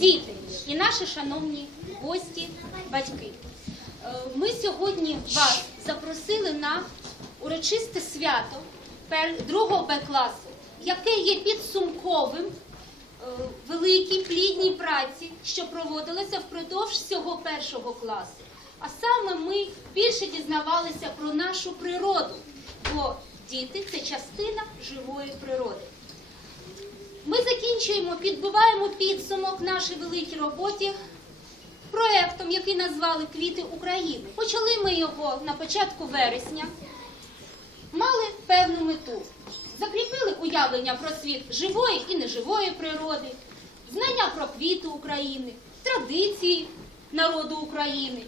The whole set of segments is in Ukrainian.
діти і наші шановні гості, батьки. Е, Ми сьогодні вас запросили на урочисте свято другого Б класу, яке є підсумковим е, великій плідній праці, що проводилася впродовж всього першого класу. А саме ми більше дізнавалися про нашу природу, бо діти це частина живої природи. Ми закінчуємо, підбиваємо підсумок нашій великій роботі проектом, який назвали Квіти України. Почали ми його на початку вересня, мали певну мету. Закріпили уявлення про світ живої і неживої природи, знання про квіти України, традиції народу України.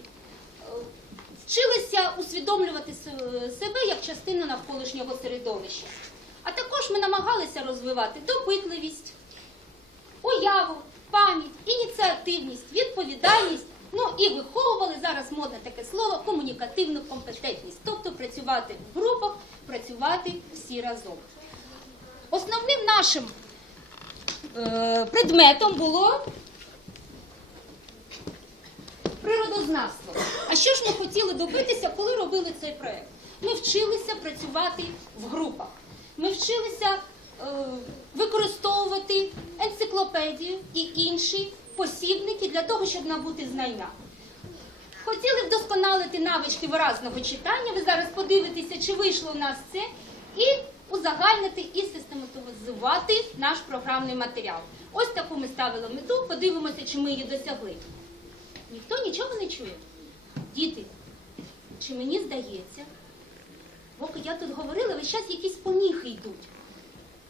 Вчилися усвідомлювати себе як частину навколишнього середовища. Також ми намагалися розвивати допитливість, уяву, пам'ять, ініціативність, відповідальність. Ну і виховували зараз модне таке слово комунікативну компетентність, тобто працювати в групах, працювати всі разом. Основним нашим е, предметом було природознавство. А що ж ми хотіли добитися, коли робили цей проект? Ми вчилися працювати в групах. Ми вчилися е, використовувати енциклопедію і інші посібники для того, щоб набути знання. Хотіли вдосконалити навички виразного читання. Ви зараз подивитеся, чи вийшло у нас це, і узагальнити і систематизувати наш програмний матеріал. Ось таку ми ставили мету. Подивимося, чи ми її досягли. Ніхто нічого не чує. Діти, чи мені здається, поки я тут говорила, весь час якісь поміхи йдуть.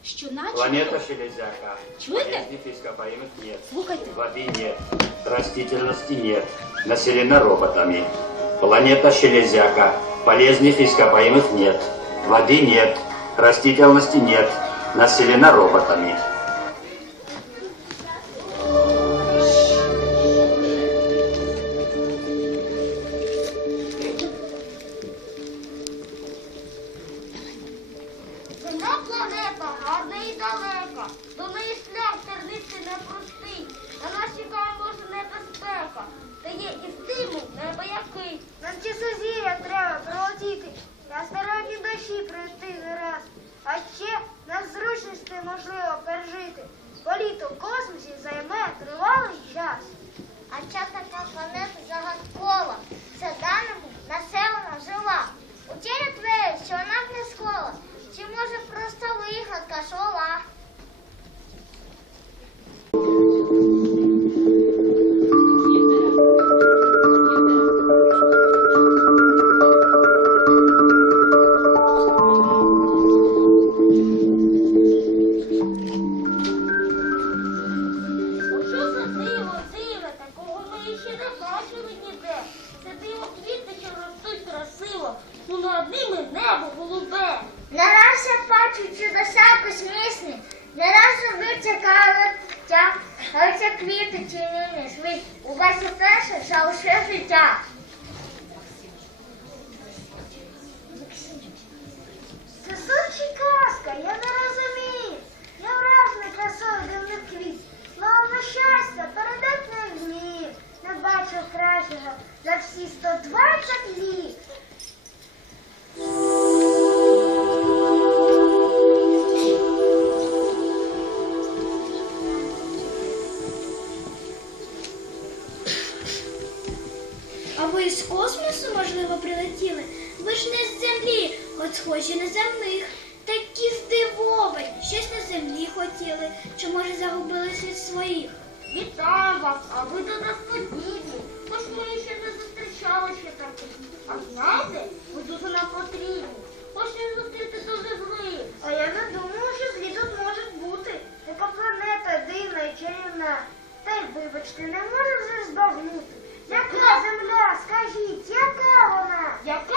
Що наче Планета Железяка. Чуете? Полезных ископаемых нет. Слухайте. Воды нет. Растительности нет. Населена роботами. Планета Железяка. Полезных ископаемых нет. Воды нет. Растительности нет. Населена роботами. Життя. Це сучі казка, я не розумію. Я вражений красою дивних квіт. Словно щастя, передать не вмію. Не бачу кращого за всі 120 літ. Схожі на земних. Такі здивовані, щось на землі хотіли, чи може загубились від своїх. Вітаю вас, а ви до нас подібні. Хоч ми ще не зустрічали ще таких. А знаєте, ви дуже нам потрібні. Хоч не зустріти дуже злих. А я не думала, що злі тут можуть бути. Яка планета дивна і чарівна. Та й вибачте, не можу вже збагнути. Яка земля, скажіть, яка вона? Яка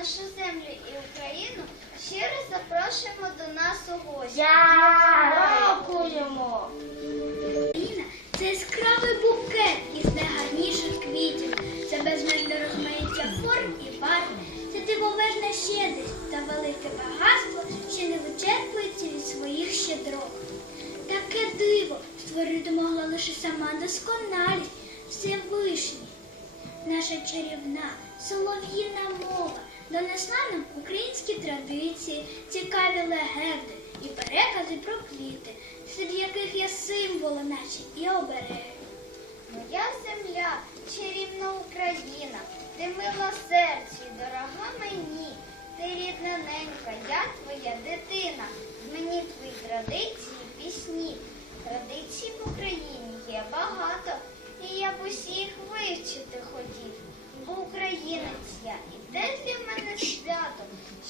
землю і Україну щиро запрошуємо до нас у гості. Дякуємо. Україна це яскравий букет із найгарніших квітів. Це безмежне розмаїття форм і барв. Це дивовижна щедрість та велике багатство, що не вичерпується від своїх щедрот. Таке диво створити могла лише сама досконалість Всевишній. Наша чарівна солов'їна мова донесла нам українські традиції, цікаві легенди і перекази про квіти, серед яких є символи наші і обереги. Моя земля, чарівна Україна, ти мила серці, дорога мені, ти рідна ненька, я твоя дитина. Мені твої традиції, пісні. Традицій в Україні є багато, і я б усіх вивчити хотів. Бо українець я, і те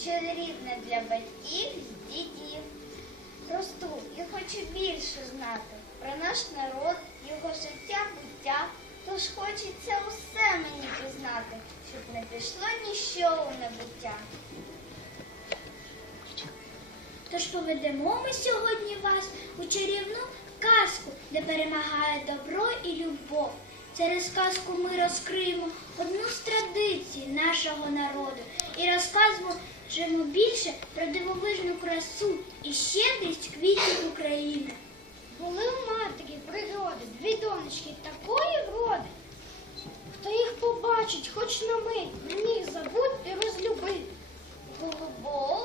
що рідне для батьків і дідів. Росту і хочу більше знати про наш народ, його життя, буття. Тож хочеться усе мені пізнати, щоб не пішло ніщо у небуття. Тож поведемо ми сьогодні вас у чарівну казку, де перемагає добро і любов. Через казку ми розкриємо одну з традицій нашого народу і розкажемо більше про дивовижну красу і щедрість квітів України. Були в матері природи дві донечки такої вроди. Хто їх побачить, хоч на мить, не міг забудь і розлюбити. Голубовку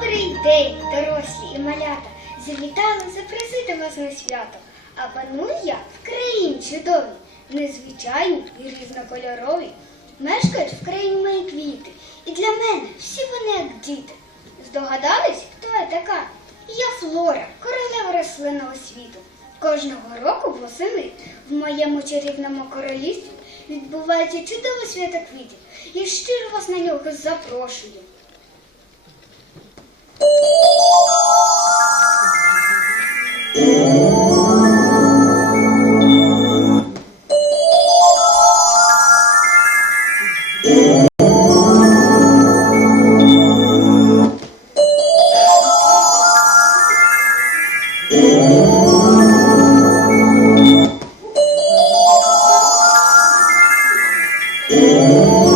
Добрий день, дорослі і малята. Завітали запросити вас на свято. А паную я в країні чудовій, незвичайні і різнокольорові. Мешкають в країні мої квіти. І для мене всі вони як діти. Здогадались, хто я така? Я Флора, королева рослинного світу. Кожного року восени в моєму чарівному королівстві відбувається чудове свято квітів. Я щиро вас на нього запрошую. Oh.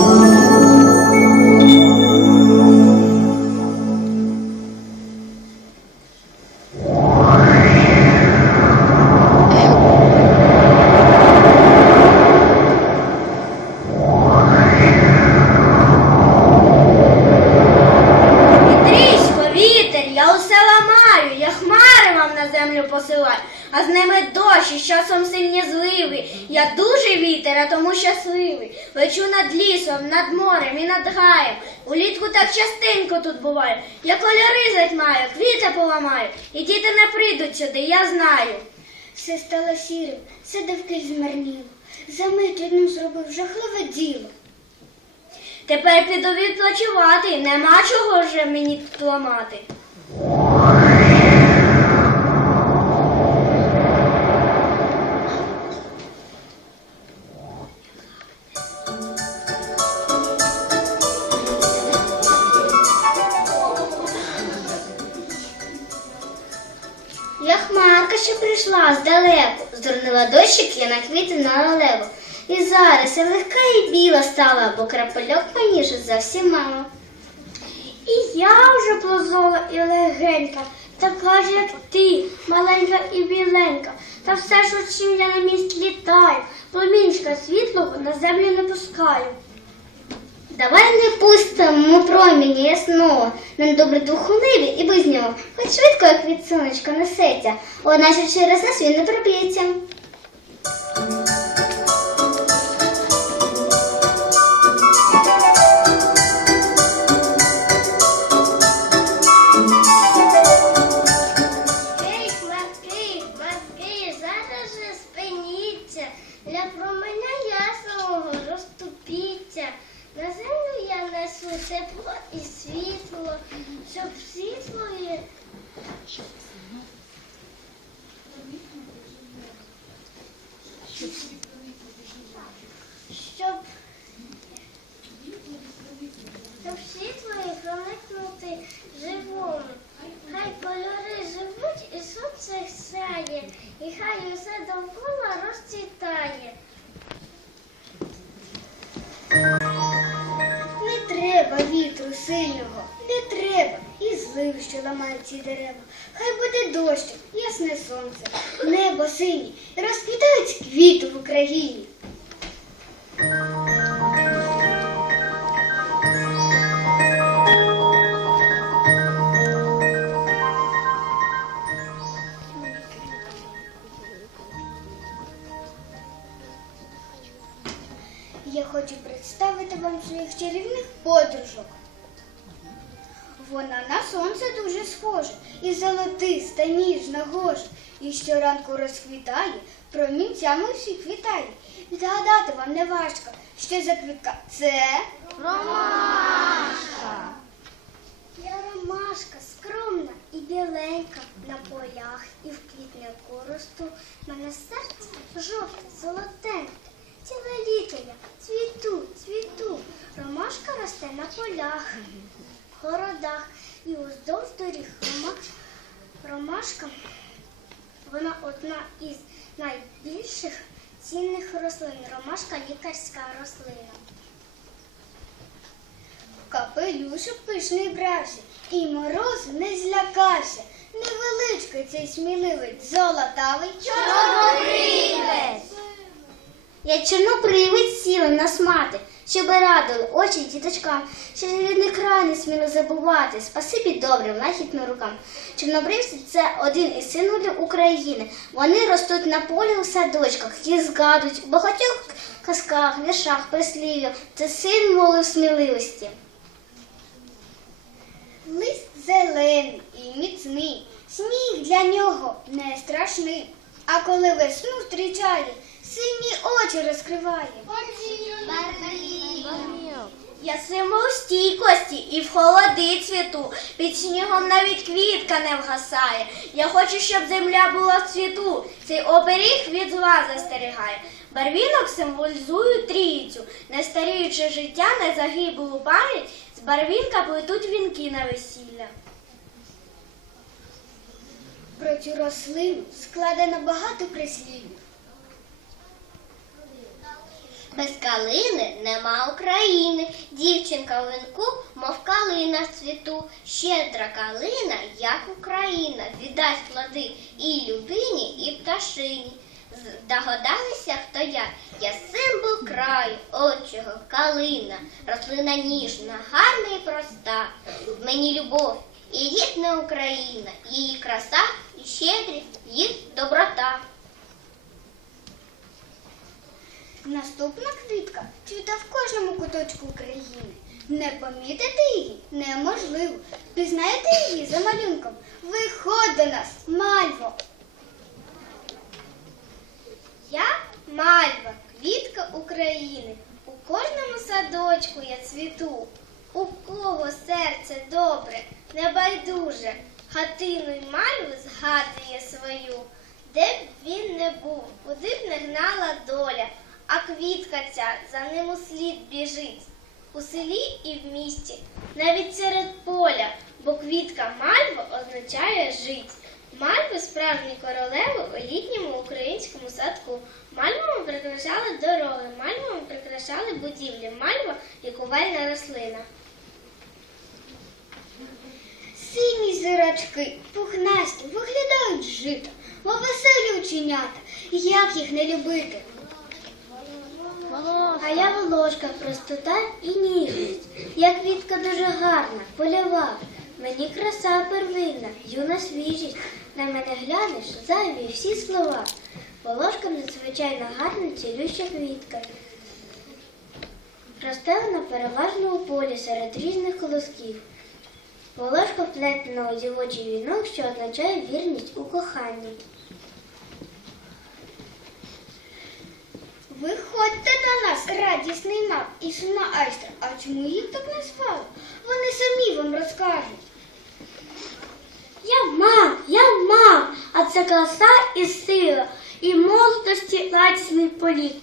Жахливе діло. Тепер піду відпочивати, нема чого вже мені тут ламати. Від несеться, одначе через нас він не проб'ється. Небо синє, розквітають квіти в Україні. Щоранку розквітає, промінцями всіх вітає. Згадати вам не важко, що за квітка це ромашка. Я ромашка, скромна і біленька, на полях і в квітнику росту. Мене серце жовте, золотеньке, ціле літо я цвіту, цвіту. Ромашка росте на полях, городах і уздовж доріг рома... ромашка. Вона одна із найбільших цінних рослин. Ромашка лікарська рослина. Капелюшок пишний брався, і мороз не злякався. Невеличкий цей сміливий золотавий чорнобривець. Я чорнопривид сіла нас мати, щоб радили очі діточкам, що рідний край не сміло забувати. Спасибі добрим, лагідним рукам. Чорнобривці це один із символів України. Вони ростуть на полі у садочках, їх згадують у багатьох казках, віршах, прислів'ях. Це символи сміливості. Лист зелений і міцний, сніг для нього не страшний. А коли весну зустрічає, очі розкриває. Я символ стійкості і в холоди цвіту. Під снігом навіть квітка не вгасає. Я хочу, щоб земля була в цвіту. Цей оберіг від зла застерігає. Барвінок символізує трійцю. Не старіючи життя, не загиблу пам'ять, з барвінка плетуть вінки на весілля. Про цю рослину складено багато прислів'їв. Без калини нема України. Дівчинка в вінку, мов калина в цвіту. Щедра калина, як Україна, віддасть плоди і людині, і пташині. З- Догадалися, хто я? Я символ краю, от чого калина, рослина ніжна, гарна і проста. Мені любов і рідна Україна, її краса і щедрість, їх доброта. Наступна квітка цвіте в кожному куточку України. Не помітити її неможливо. Пізнаєте її за малюнком? Виходь до нас, Мальво! Я Мальва, квітка України. У кожному садочку я цвіту. У кого серце добре, небайдуже, хатину й мальву згадує свою. Де б він не був, куди б не гнала доля, а квітка ця за ним у слід біжить. У селі і в місті, навіть серед поля, бо квітка мальва означає жить. Мальви справжні королеви у літньому українському садку. Мальвами прикрашали дороги, мальвами прикрашали будівлі, мальва лікувальна рослина. Сині зірочки, пухнасті, виглядають з жита, мов веселі ученята. Як їх не любити? А я волошка, простота і ніжність. Я квітка дуже гарна, польова. Мені краса первинна, юна свіжість. На мене глянеш, зайві всі слова. Волошка надзвичайно гарна, цілюща квітка. Росте вона переважно у полі серед різних колосків. Волошка вплетена у дівочий вінок, що означає вірність у коханні. Виходьте до нас, радісний мав і сумна айстра. А чому їх так назвали? Вони самі вам розкажуть. Я мав, я мав, а це краса і сила, і молодості радісний політ.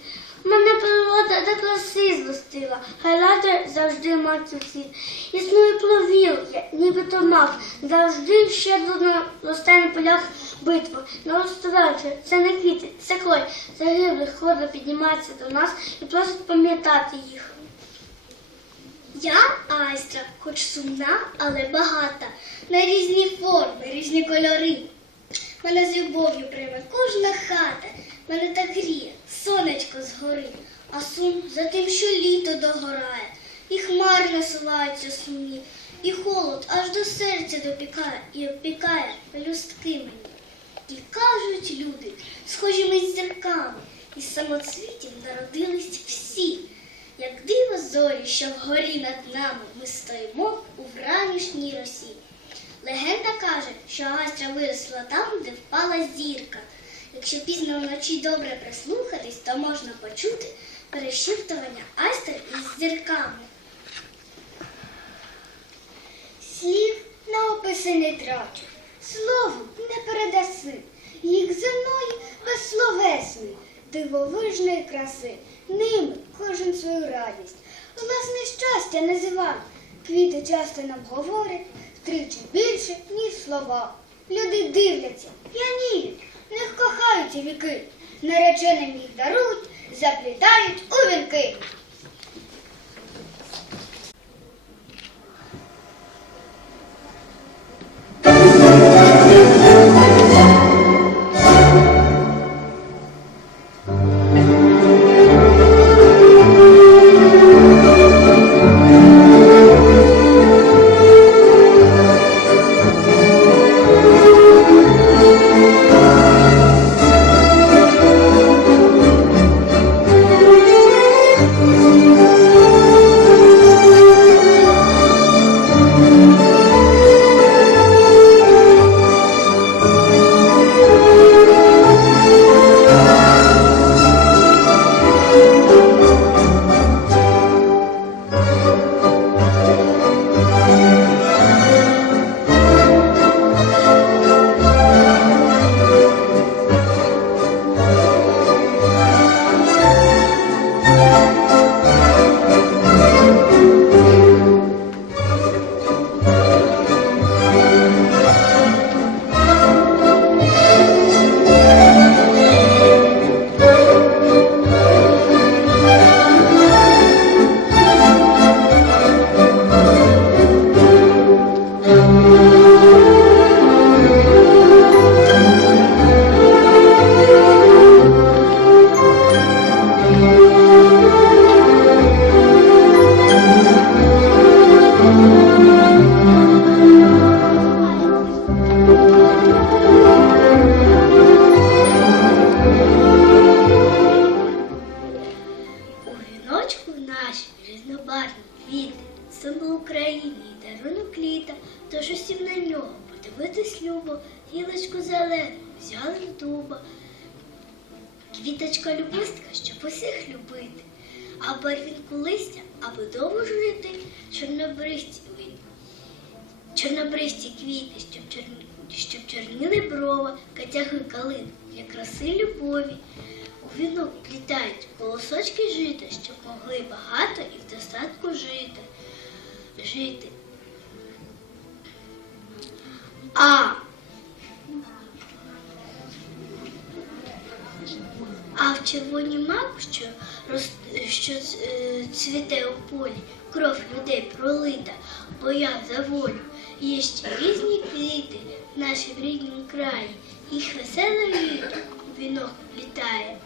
Мене природа до краси зростила, хай ладе завжди мати світ. Існує пловіл, я нібито мав, завжди на росте на полях битва. На розстрачує, це не квіти, це крой. Загиблих хорда піднімається до нас і просить пам'ятати їх. Я айстра, хоч сумна, але багата. На різні форми, різні кольори. Мене з любов'ю прийме кожна хата. Мене так гріє, сонечко згори, а сум за тим, що літо догорає, і хмари насуваються сумні, і холод аж до серця допікає і обпікає пелюстки мені. І кажуть люди, схожі ми з зірками, із самоцвітів народились всі. Як диво зорі, що вгорі над нами ми стоїмо у вранішній росі. Легенда каже, що Астра виросла там, де впала зірка. Якщо пізно вночі добре прислухатись, то можна почути перешіптування Астри із зірками. Слів на описи не трачу, словом не передаси, їх земної безсловесної, дивовижної краси, ними кожен свою радість, власне щастя називав. Квіти часто нам говорять втричі більше, ніж слова. Люди дивляться, п'яніють, в них кохаються віки, нареченим їх дарують, заплітають у вінки. А барвінку листя, аби довго жити, чорнобристі ви- Чорнобристі квіти, щоб, чорні, щоб чорніли брова, катяги калин для краси любові. У вінок плітають колосочки жита, щоб могли багато і в достатку жити. жити. А а в червоній мак, що що е, цвіте у полі, кров людей пролита, боя за волю. Є ще різні квіти в нашому рідному краї, їх веселий вітер вінок літає.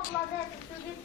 abladı. Sizi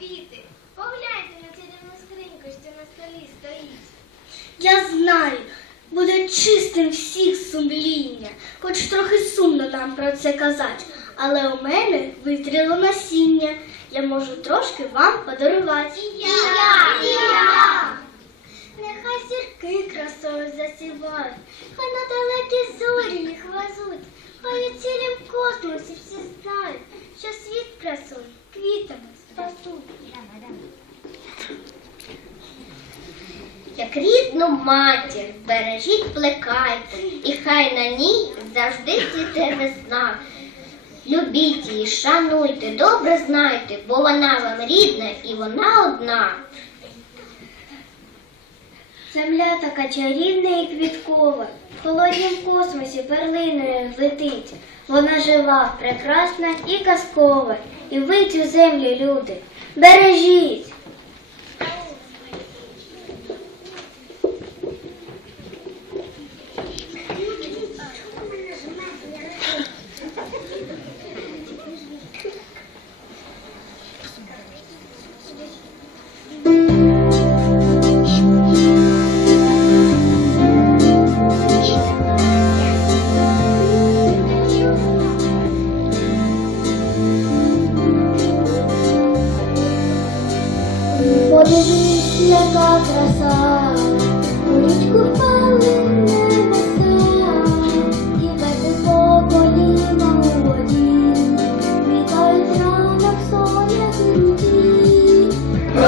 квіти. Погляньте на чарівну скриньку, що на столі стоїть. Я знаю, буде чистим всіх сумління, хоч трохи сумно нам про це казати. Але у мене витріло насіння. Я можу трошки вам подарувати. І я, і я, і я. Нехай сірки красою засівають, хай на далекі зорі їх везуть, хай у цілім космосі всі знають, що світ красою квітами. Як рідну матір бережіть, плекайте, і хай на ній завжди цвіте весна. Любіть її, шануйте, добре знайте, бо вона вам рідна і вона одна. Земля така чарівна і квіткова в холоднім космосі перлиною летить. Вона жива, прекрасна і казкова. І вить у землю, люди, бережіть.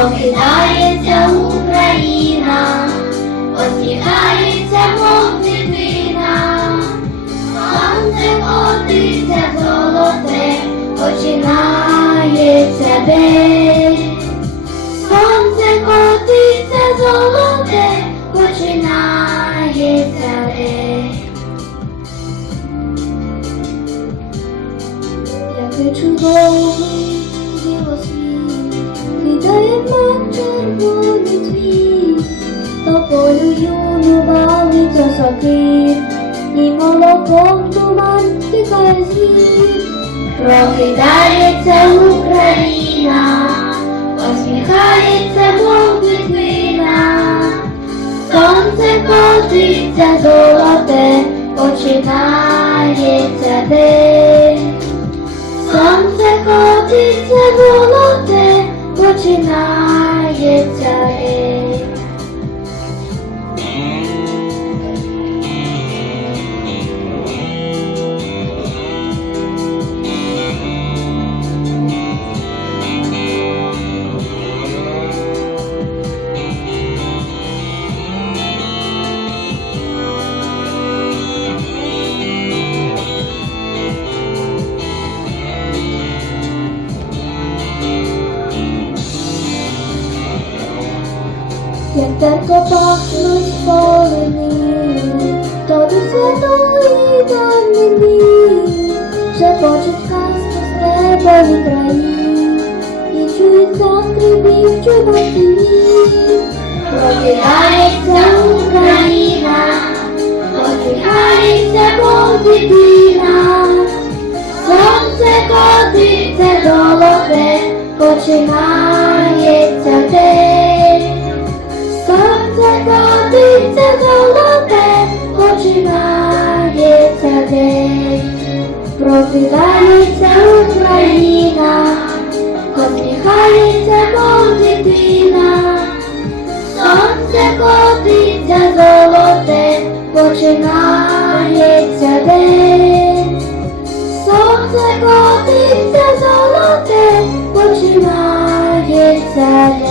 Прокидається сокир, і молоком туман тікає звір. Прокидається Україна, посміхається, мов дитина, сонце котиться золоте, чудові. Прокидається Україна, посміхається, мов дитина, сонце котиться золоте, починається день. Сонце котиться золоте, починається день. Прокидається Україна, посміхається, єдина, сонце котиться золоте, починається день, сонце котиться золоте, починається день.